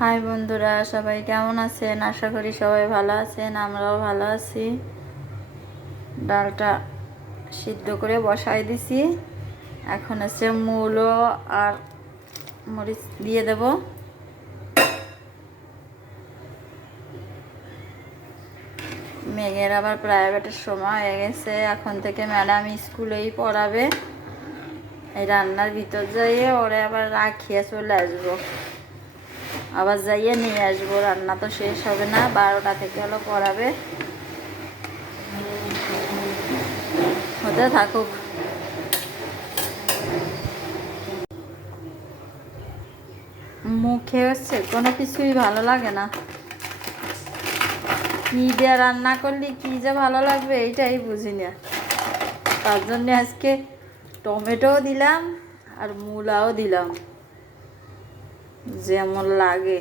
High বন্ধুরা, সবাই কেমন আছেন? আশা করি সবাই ভালো আছেন, আমরাও ভালো আছি। ডালটা সিদ্ধ করে বসাই দিছি। এখন হচ্ছে মূলো আর মরিচ দিয়ে দেব। মেঘের আবার প্রাইভেটের সময় হয়ে গেছে, এখন থেকে ম্যাডাম স্কুলেই পড়াবে। এই রান্নার ভিতর যাইয়ে ওরে আবার রাখিয়ে চলে আসবো, আবার যাইয়ে নিয়ে আসবো। রান্না তো শেষ হবে না, 12টা থেকে হলো পড়াবে। হতে থাকুক। মুখে হচ্ছে কোনো কিছুই ভালো লাগে না। কি দিয়ে রান্না করলে কি যে ভালো লাগবে এইটাই বুঝি না। তার জন্য আজকে টমেটোও দিলাম আর মূলাও দিলাম, যেমন লাগে।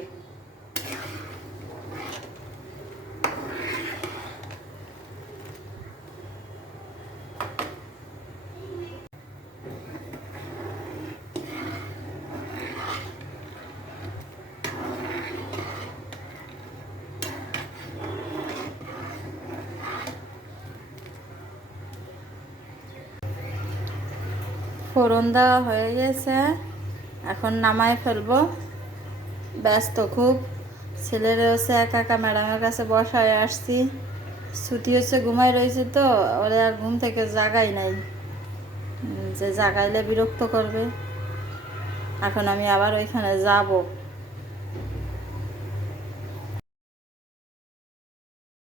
ফোড়ন দেওয়া হয়ে গেছে, এখন নামায় ফেলবো। ব্যস্ত খুব, ছেলের হচ্ছে একা একা ম্যাডামের কাছে বসায় আসছি। ছুটি হচ্ছে, ঘুমাই রয়েছে তো, ওরা আর ঘুম থেকে জাগাই নাই, যে জাগাইলে বিরক্ত করবে। এখন আমি আবার ওইখানে যাব।